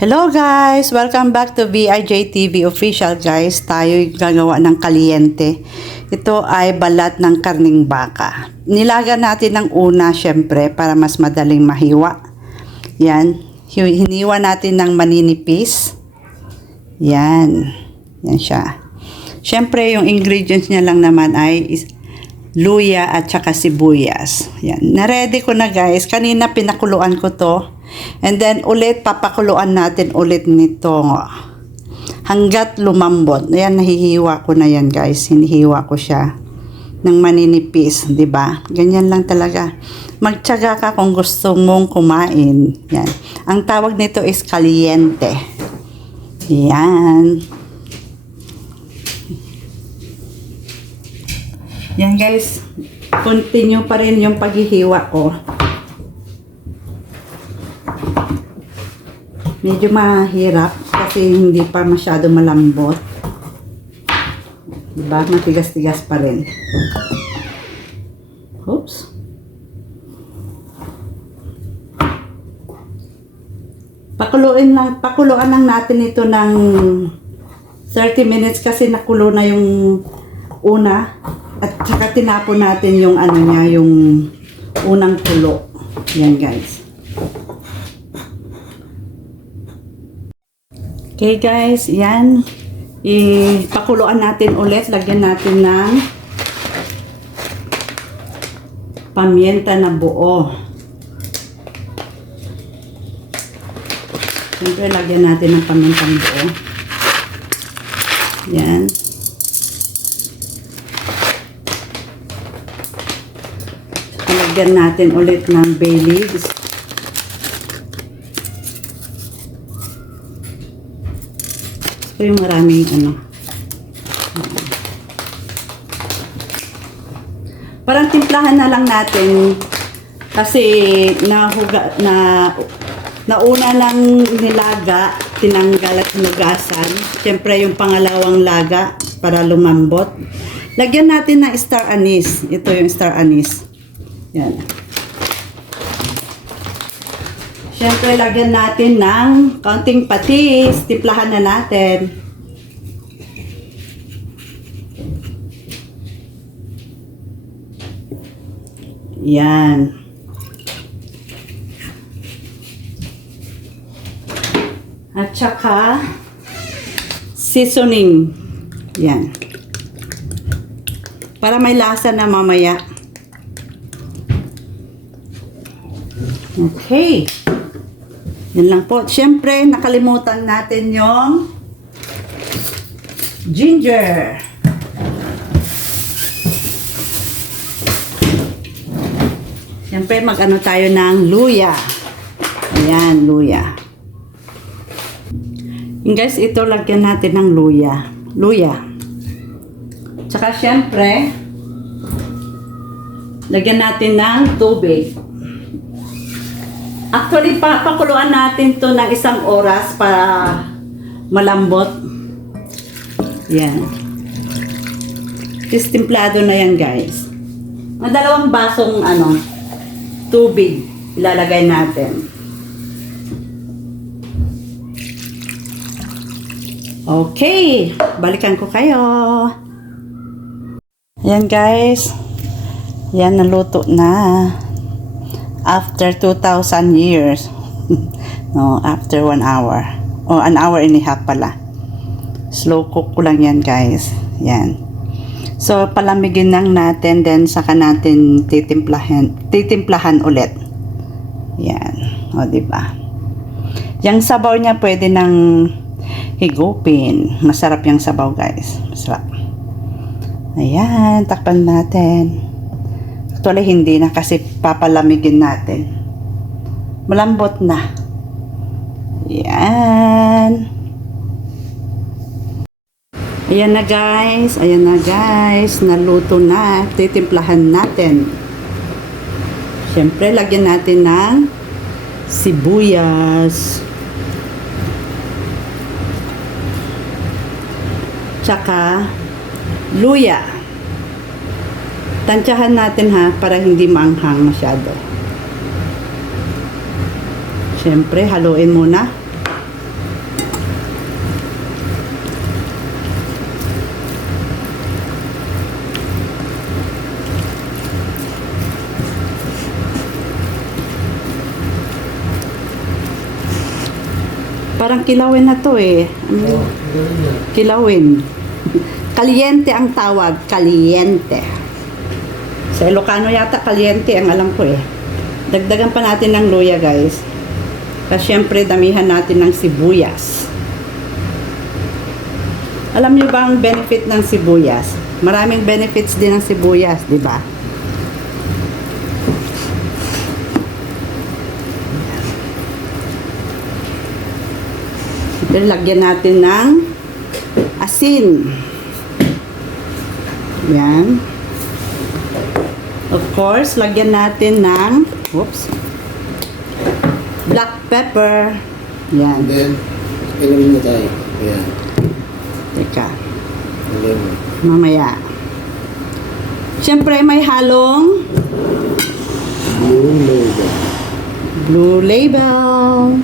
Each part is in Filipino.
Hello guys! Welcome back to VIJ TV Official guys. Tayo gagawa ng kaliente. Ito ay balat ng karning baka. Nilaga natin ng una syempre para mas madaling mahiwa. Yan. Hiniwa natin ng maninipis. Yan. Yan siya. Syempre yung ingredients niya lang naman ay luya at saka sibuyas. Yan. Na-ready ko na guys. Kanina pinakuluan ko to. And then ulit papakuluan natin ulit nito hanggat lumambot. Ayan, nahihiwa ko na yan guys. Hinihiwa ko siya ng maninipis, 'di ba? Ganyan lang talaga. Magtiyaga ka kung gusto mong kumain. Yan. Ang tawag nito is kaliente. Yan. Yan guys. Continue pa rin yung paghihiwa ko. Medyo mahirap kasi hindi pa masyado malambot. Diba? Matigas-tigas pa rin. Oops. Pakuluan lang natin ito ng 30 minutes kasi nakulo na yung una at saka tinapon natin yung ano niya, yung unang kulo. Yan guys. Okay guys, yan. Ipakuluan natin ulit. Lagyan natin ng pamienta na buo. Siyempre, lagyan natin ng pamientang buo. Yan. Lagyan natin ulit ng bay leaves. Ito yung maraming ano. Parang timplahan na lang natin kasi nauna lang nilaga, tinanggal at hinugasan. Siyempre yung pangalawang laga para lumambot. Lagyan natin ng star anise. Ito yung star anise. Yan. Siyempre, lagyan natin ng kaunting patis. Timplahan na natin. Yan. At saka, seasoning. Yan. Para may lasa na mamaya. Okay. Yan lang po. Siyempre, nakalimutan natin yung ginger. Siyempre, mag-ano tayo ng luya. Ayan, luya. And guys, ito lagyan natin ng luya. Luya. Tsaka, siyempre, lagyan natin ng tubig. Actually, pakuluan natin to ng 1 oras para malambot. Yan. Timplado na yan, guys. Mga 2 basong tubig ilalagay natin. Okay. Balikan ko kayo. Yan, guys. Yan, naluto na. After 2,000 years. No, after 1 hour. O, 1 hour and a half pala. Slow cook ko lang yan, guys. Yan. So, palamigin lang natin, then saka natin titimplahan ulit. Yan. O, diba? Yung sabaw niya pwede nang higupin. Masarap yung sabaw, guys. Masarap. Ayan, takpan natin. Actually, hindi na kasi papalamigin natin. Malambot na. Ayan. Ayan na guys. Ayan na guys. Naluto na. Titimplahan natin. Siyempre, lagyan natin ng sibuyas. Tsaka luya. Tansyahan natin ha, para hindi maanghang masyado. Siyempre, haluin muna. Parang kilawin na to eh. Oo, ganun yan. Kilawin. Kaliente ang tawag. Kaliente. Sa Ilocano yata, kaliente ang alam ko eh. Dagdagan pa natin ng luya, guys. Kasi syempre, damihan natin ng sibuyas. Alam niyo ba ang benefit ng sibuyas? Maraming benefits din ng sibuyas, di ba? Then, lagyan natin ng asin. Yan. Of course, lagyan natin ng black pepper. Yan. And then, ilamin mo tayo. Ayan. Teka. Ilamin mo. Mamaya. Siyempre, may halong Blue label. Blue Label.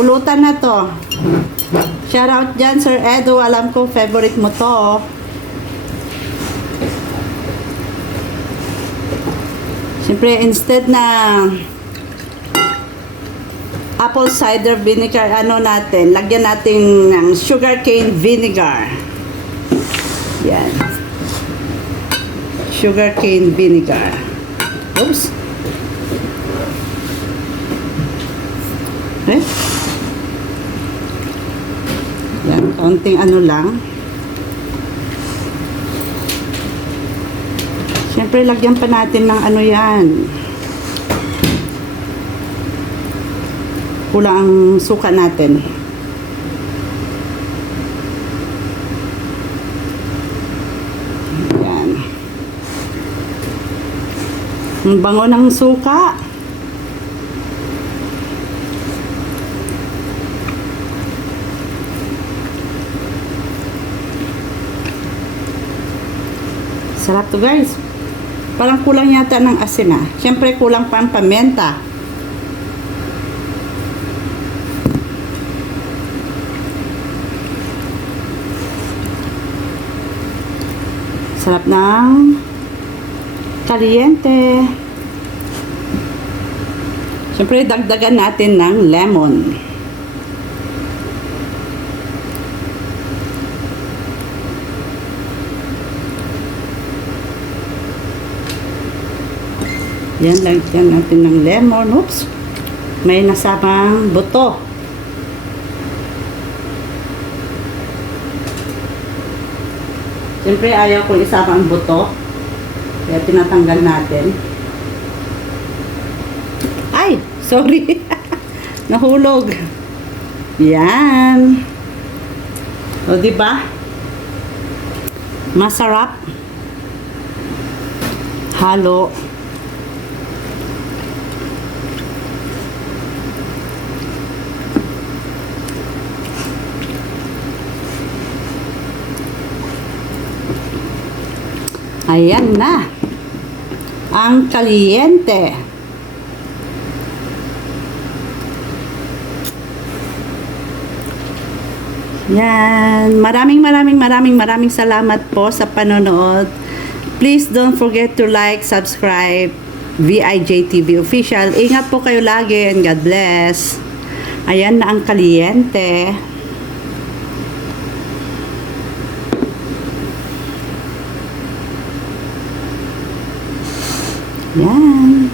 Pulutan na to. Shout out dyan, Sir Edo. Alam ko, favorite mo to. Siyempre, instead na apple cider vinegar, ano natin, lagyan natin ng sugarcane vinegar. Yan. Sugarcane vinegar. Oops. Okay. Yan, kaunting ano lang. Siyempre, lagyan pa natin ng ano yan. Kulang ang suka natin. Yan. Ang bango ng suka. Sarap to, guys. Parang kulang yata ng asin ah. Siyempre kulang pa ang pamenta. Sarap ng kaliente. Siyempre dagdagan natin ng lemon. Yan, lagyan natin ng lemon. Oops. May nasamang buto. Siyempre, ayaw ko isama ang buto. Kaya tinatanggal natin. Ay! Sorry. Nahulog. Yan. O, diba? Masarap. Halo. Ayan na. Ang kaliente. Yan. Maraming salamat po sa panonood. Please don't forget to like, subscribe, VIJ TV Official. Ingat po kayo lagi and God bless. Ayan na ang kaliente. Yan.